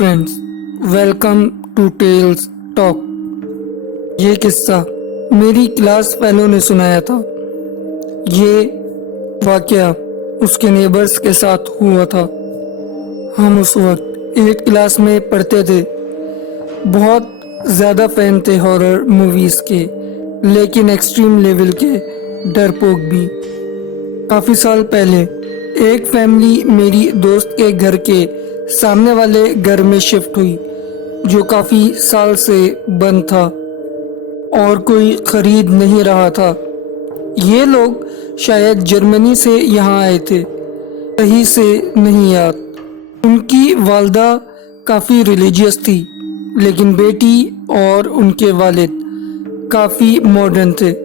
Friends, welcome to tales talk. ये किस्सा मेरी क्लास फेलो ने सुनाया था। ये वाकया उसके नेबर्स के साथ हुआ था। हम उस वक्त 8 क्लास में पढ़ते थे। बहुत ज़्यादा फैन थे हॉरर मूवीज़ के, लेकिन एक्सट्रीम लेवल के डरपोक भी। काफ़ी साल पहले एक फैमिली मेरी दोस्त के घर के सामने वाले घर में शिफ्ट हुई, जो काफ़ी साल से बंद था और कोई खरीद नहीं रहा था। ये लोग शायद जर्मनी से यहाँ आए थे, सही से नहीं याद। उनकी वालदा काफ़ी रिलीजियस थी, लेकिन बेटी और उनके वालिद काफ़ी मॉडर्न थे।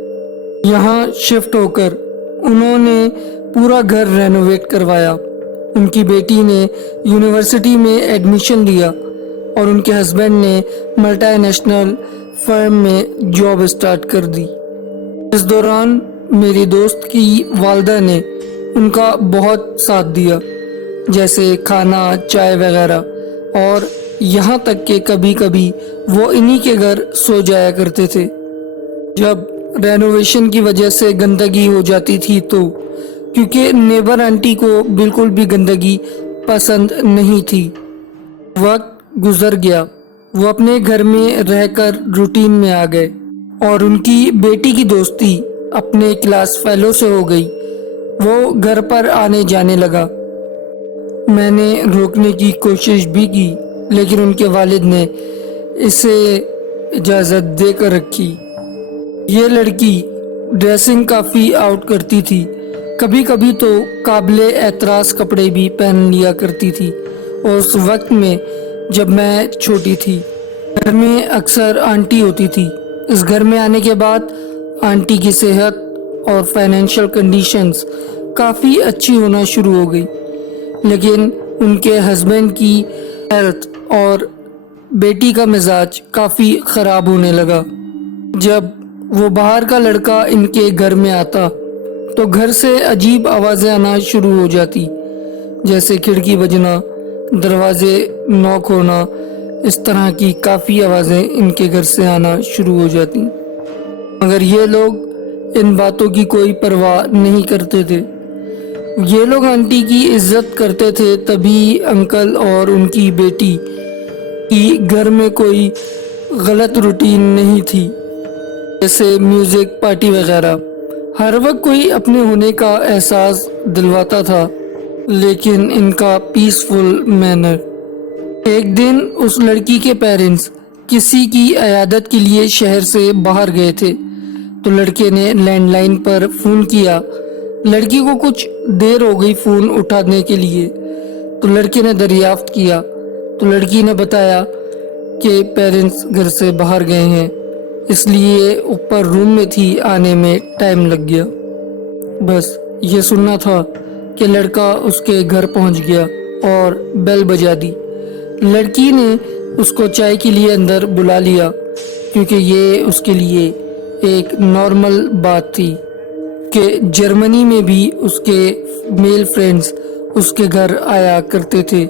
यहाँ शिफ्ट होकर उन्होंने पूरा घर रेनोवेट करवाया। उनकी बेटी ने यूनिवर्सिटी में एडमिशन लिया और उनके हस्बैंड ने मल्टीनेशनल फर्म में जॉब स्टार्ट कर दी। इस दौरान मेरी दोस्त की वालदा ने उनका बहुत साथ दिया, जैसे खाना, चाय वगैरह, और यहाँ तक कि कभी कभी वो इन्हीं के घर सो जाया करते थे। जब रेनोवेशन की वजह से गंदगी हो जाती थी तो क्योंकि नेबर आंटी को बिल्कुल भी गंदगी पसंद नहीं थी। वक्त गुजर गया, वो अपने घर में रहकर रूटीन में आ गए और उनकी बेटी की दोस्ती अपने क्लास फेलो से हो गई। वो घर पर आने जाने लगा। मैंने रोकने की कोशिश भी की, लेकिन उनके वालिद ने इसे इजाज़त देकर रखी। ये लड़की ड्रेसिंग काफ़ी आउट करती थी, कभी कभी तो काबिले एतराज़ कपड़े भी पहन लिया करती थी। और उस वक्त में जब मैं छोटी थी, घर में अक्सर आंटी होती थी। इस घर में आने के बाद आंटी की सेहत और फाइनेंशियल कंडीशंस काफ़ी अच्छी होना शुरू हो गई, लेकिन उनके हस्बैंड की हेल्थ और बेटी का मिजाज काफ़ी ख़राब होने लगा। जब वो बाहर का लड़का इनके घर में आता तो घर से अजीब आवाज़ें आना शुरू हो जाती, जैसे खिड़की बजना, दरवाजे नॉक होना। इस तरह की काफ़ी आवाज़ें इनके घर से आना शुरू हो जाती, मगर ये लोग इन बातों की कोई परवाह नहीं करते थे। ये लोग आंटी की इज्जत करते थे, तभी अंकल और उनकी बेटी की घर में कोई गलत रूटीन नहीं थी, जैसे म्यूज़िक पार्टी वगैरह। हर वक्त कोई अपने होने का एहसास दिलवाता था, लेकिन इनका पीसफुल मैनर। एक दिन उस लड़की के पेरेंट्स किसी की इयादत के लिए शहर से बाहर गए थे, तो लड़के ने लैंडलाइन पर फ़ोन किया। लड़की को कुछ देर हो गई फ़ोन उठाने के लिए, तो लड़के ने दरियाफ्त किया तो लड़की ने बताया कि पेरेंट्स घर से बाहर गए हैं, इसलिए ऊपर रूम में थी, आने में टाइम लग गया। बस ये सुनना था कि लड़का उसके घर पहुंच गया और बेल बजा दी। लड़की ने उसको चाय के लिए अंदर बुला लिया, क्योंकि ये उसके लिए एक नॉर्मल बात थी कि जर्मनी में भी उसके मेल फ्रेंड्स उसके घर आया करते थे।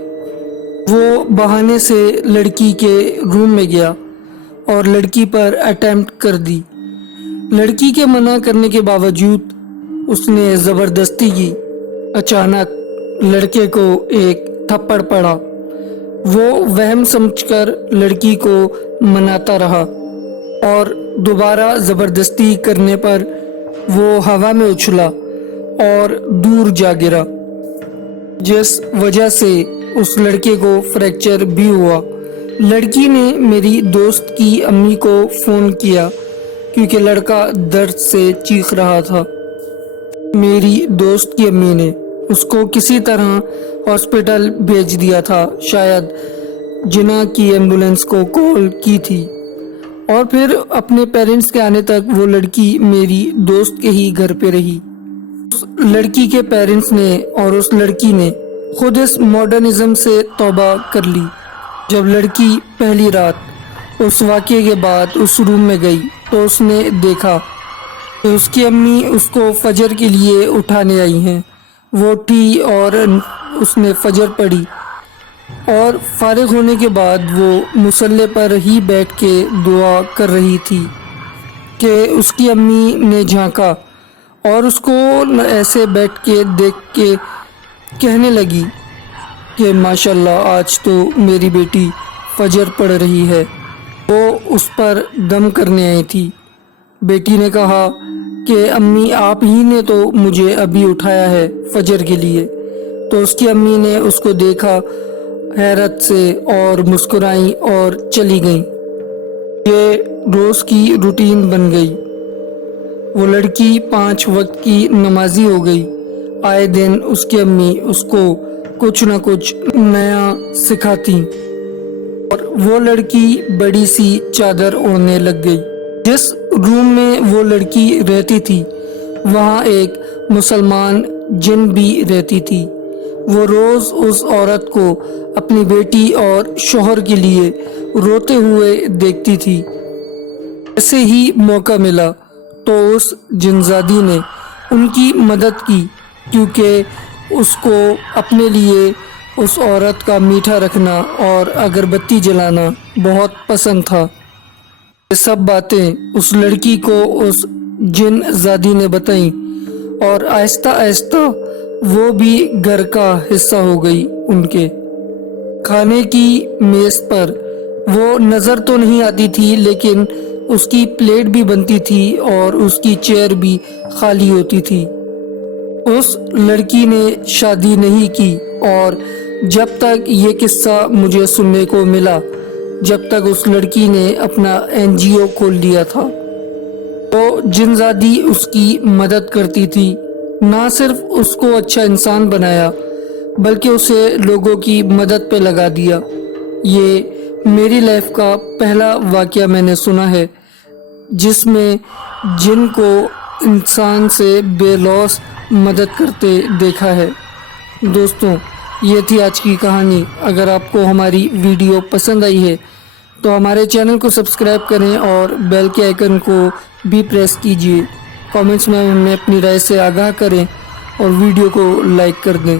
वो बहाने से लड़की के रूम में गया और लड़की पर अटेम्प्ट कर दी। लड़की के मना करने के बावजूद उसने ज़बरदस्ती की। अचानक लड़के को एक थप्पड़ पड़ा। वो वहम समझकर लड़की को मनाता रहा और दोबारा ज़बरदस्ती करने पर वो हवा में उछला और दूर जा गिरा, जिस वजह से उस लड़के को फ्रैक्चर भी हुआ। लड़की ने मेरी दोस्त की अम्मी को फ़ोन किया, क्योंकि लड़का दर्द से चीख रहा था। मेरी दोस्त की अम्मी ने उसको किसी तरह हॉस्पिटल भेज दिया था, शायद जिना की एम्बुलेंस को कॉल की थी। और फिर अपने पेरेंट्स के आने तक वो लड़की मेरी दोस्त के ही घर पे रही। उस लड़की के पेरेंट्स ने और उस लड़की ने खुद इस मॉडर्निज्म से तौबा कर ली। जब लड़की पहली रात उस वाक़ये के बाद उस रूम में गई तो उसने देखा कि उसकी अम्मी उसको फजर के लिए उठाने आई हैं। वो उठी और उसने फजर पढ़ी। اور فارغ ہونے کے بعد وہ مصلی پر ہی بیٹھ کے دعا کر رہی تھی کہ اس کی امی نے جھانکا اور اس کو ایسے بیٹھ کے دیکھ کے کہنے لگی کہ ماشاءاللہ آج تو میری بیٹی فجر پڑھ رہی ہے۔ وہ اس پر دم کرنے آئی تھی۔ بیٹی نے کہا کہ امی آپ ہی نے تو مجھے ابھی اٹھایا ہے فجر کے لیے۔ تو اس کی امی نے اس کو دیکھا حیرت سے اور مسکرائیں اور چلی گئیں۔ یہ روز کی روٹین بن گئی۔ وہ لڑکی 5 وقت کی نمازی ہو گئی۔ آئے دن اس کی امی اس کو کچھ نہ کچھ نیا سکھاتی اور وہ لڑکی بڑی سی چادر اوڑھنے لگ گئی۔ جس روم میں وہ لڑکی رہتی تھی وہاں ایک مسلمان جن بھی رہتی تھی۔ وہ روز اس عورت کو اپنی بیٹی اور شوہر کے لیے روتے ہوئے دیکھتی تھی۔ جیسے ہی موقع ملا تو اس جنزادی نے ان کی مدد کی، کیونکہ اس کو اپنے لیے اس عورت کا میٹھا رکھنا اور اگربتی جلانا بہت پسند تھا۔ یہ سب باتیں اس لڑکی کو اس جن زادی نے بتائیں اور آہستہ آہستہ وہ بھی گھر کا حصہ ہو گئی ان کے۔ کھانے کی میز پر وہ نظر تو نہیں آتی تھی، لیکن اس کی پلیٹ بھی بنتی تھی اور اس کی چیئر بھی خالی ہوتی تھی۔ اس لڑکی نے شادی نہیں کی اور جب تک یہ قصہ مجھے سننے کو ملا، جب تک اس لڑکی نے اپنا NGO کھول لیا تھا، تو جنزادی اس کی مدد کرتی تھی۔ نہ صرف اس کو اچھا انسان بنایا بلکہ اسے لوگوں کی مدد پہ لگا دیا۔ یہ میری لائف کا پہلا واقعہ میں نے سنا ہے جس میں جن کو انسان سے بے لوث مدد کرتے دیکھا ہے۔ دوستوں، یہ تھی آج کی کہانی۔ اگر آپ کو ہماری ویڈیو پسند آئی ہے تو ہمارے چینل کو سبسکرائب کریں اور بیل کے آئیکن کو بھی پریس کیجیے۔ کامنٹس میں ہمیں اپنی رائے سے آگاہ کریں اور ویڈیو کو لائک کر دیں۔